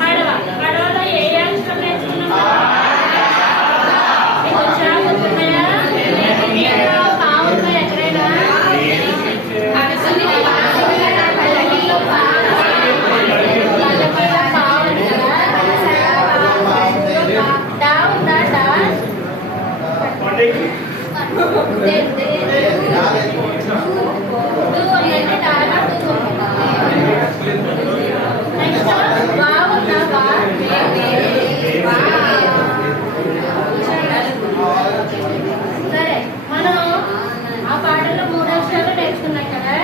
పడవ. పడవలో ఏ అక్షరం నేర్చుకున్నాం? గుర్తున్నాయా? పావుందా ఎక్కడైనా? డా ఉందా? డా సరే, మనం ఆ పాటలో 3 అక్షరాలు నేర్చుకున్నాం కదా.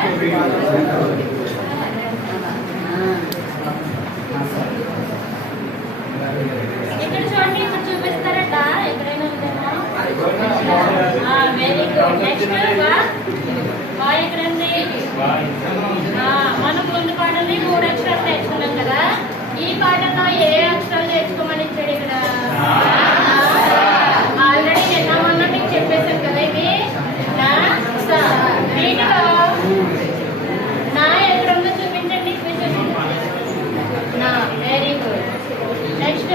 ఇక్కడ చూడండి, ఇక్కడ చూపిస్తారట. ఎక్కడైనా ఉందేమో. Very good. నెక్స్ట్ వా ఎక్కడండి? మనం ముందు పాటల్ని 3 అక్షరాలు నేర్చుకున్నాం కదా. ఈ పాటలో ఏ అక్షరాలు నేర్చుకోమని ఇచ్చాడు ఇక్కడ? ఆల్రెడీ నిన్న మొన్న మీకు చెప్పేశాను కదా. ఇది నా సా. వీటిలో నా ఎక్కడుందో చూపించండి. నా. Very good. నెక్స్ట్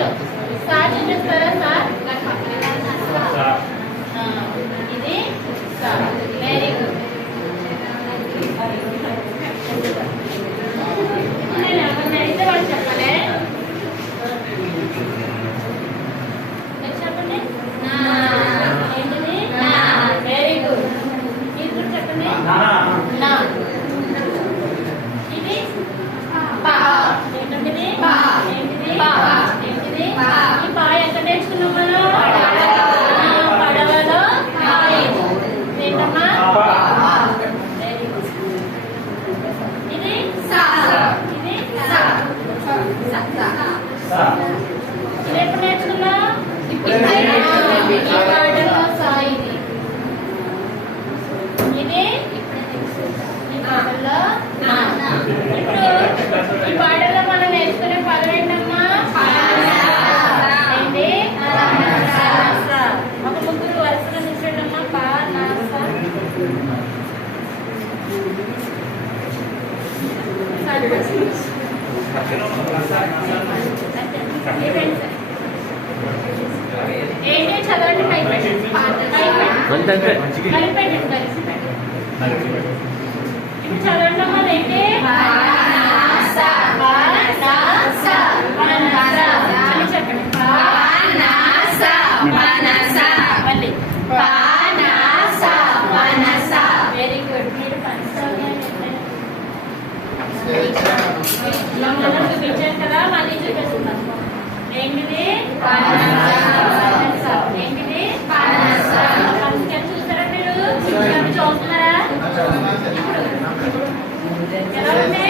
సా చూపిస్తారా? సా. ఇది సా. Very good. నేను ఎవరిని అయితే వాళ్ళు చెప్పలే. చెప్పండి. ఏంటిది? Very good. మీరు కూడా చెప్పండి. నా. ఇది పా. ఏంటండి? ఏంటిది? ఏంటిది? ఈ పా ఎక్కడ నేర్చుకున్నాం మనం? పడవలో ఏంటమ్మా? Very good. ఇది సా. ఇది సా. ఇది ఎప్పుడు నేర్చుకున్నా? ఈ పాటలో సా. ఇది ఈ పాటలో నా. ఇప్పుడు ఈ పాటలో మనం నేర్చుకునే పదం ఏంటమ్మా? ఏంటి? ఒక ముగ్గురు వరుసగా నిల్చోండమ్మా. పా నా సా. ఏంటి చదవండి. ఇప్పుడు చదవండి అమ్మా. ఏంటి? చెప్పండి. మళ్ళీ వెరీ గుడ్. మీరు చూపించాను కదా, మళ్ళీ చూపిస్తున్నాం. ఏంటిది? ఏంటిది? చూస్తారా మీరు? చూస్తున్నారా? ఇప్పుడు ఎలా ఉంటే